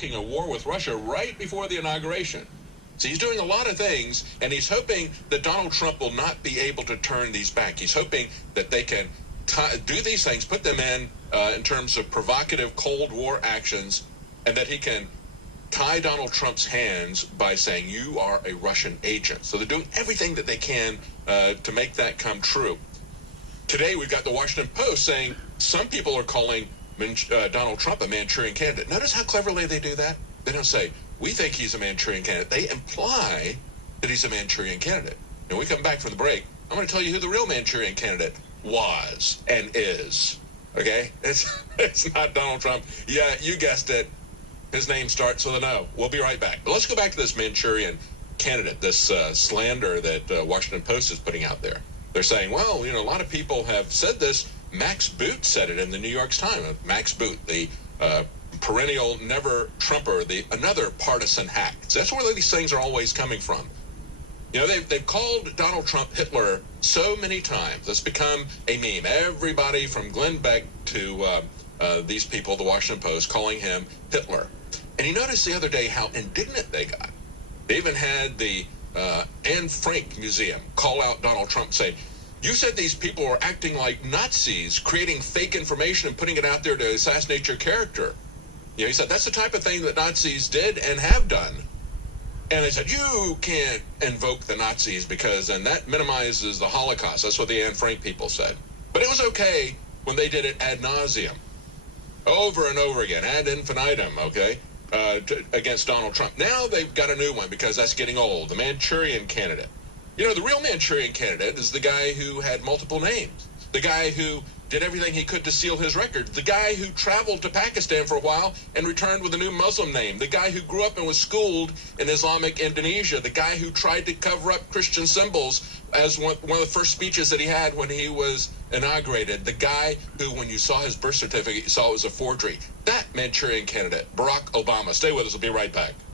provoking a war with Russia right before the inauguration. So he's doing a lot of things, and he's hoping that Donald Trump will not be able to turn these back. He's hoping that they can do these things, put them in terms of provocative Cold War actions, and that he can tie Donald Trump's hands by saying, you are a Russian agent. So they're doing everything that they can to make that come true. Today, we've got the Washington Post saying some people are calling Donald Trump a Manchurian candidate. Notice how cleverly they do that? They don't say, we think he's a Manchurian candidate. They imply that he's a Manchurian candidate. And we come back from the break, I'm going to tell you who the real Manchurian candidate was and is. Okay? It's not Donald Trump. Yeah, you guessed it. His name starts with an O. We'll be right back. But let's go back to this Manchurian candidate, this slander that Washington Post is putting out there. They're saying, well, a lot of people have said this. Max Boot said it in the New York Times. Max Boot, the perennial never-Trumper, another partisan hack. So that's where these things are always coming from. They've called Donald Trump Hitler so many times. It's become a meme. Everybody from Glenn Beck to these people, the Washington Post, calling him Hitler. And you notice the other day how indignant they got. They even had the Anne Frank Museum call out Donald Trump, say, you said these people are acting like Nazis, creating fake information and putting it out there to assassinate your character. He said that's the type of thing that Nazis did and have done. And they said, you can't invoke the Nazis and that minimizes the Holocaust. That's what the Anne Frank people said. But it was okay when they did it ad nauseum, over and over again, ad infinitum, okay, against Donald Trump. Now they've got a new one because that's getting old, the Manchurian candidate. The real Manchurian candidate is the guy who had multiple names, the guy who did everything he could to seal his record, the guy who traveled to Pakistan for a while and returned with a new Muslim name, the guy who grew up and was schooled in Islamic Indonesia, the guy who tried to cover up Christian symbols as one of the first speeches that he had when he was inaugurated, the guy who, when you saw his birth certificate, you saw it was a forgery. That Manchurian candidate, Barack Obama. Stay with us. We'll be right back.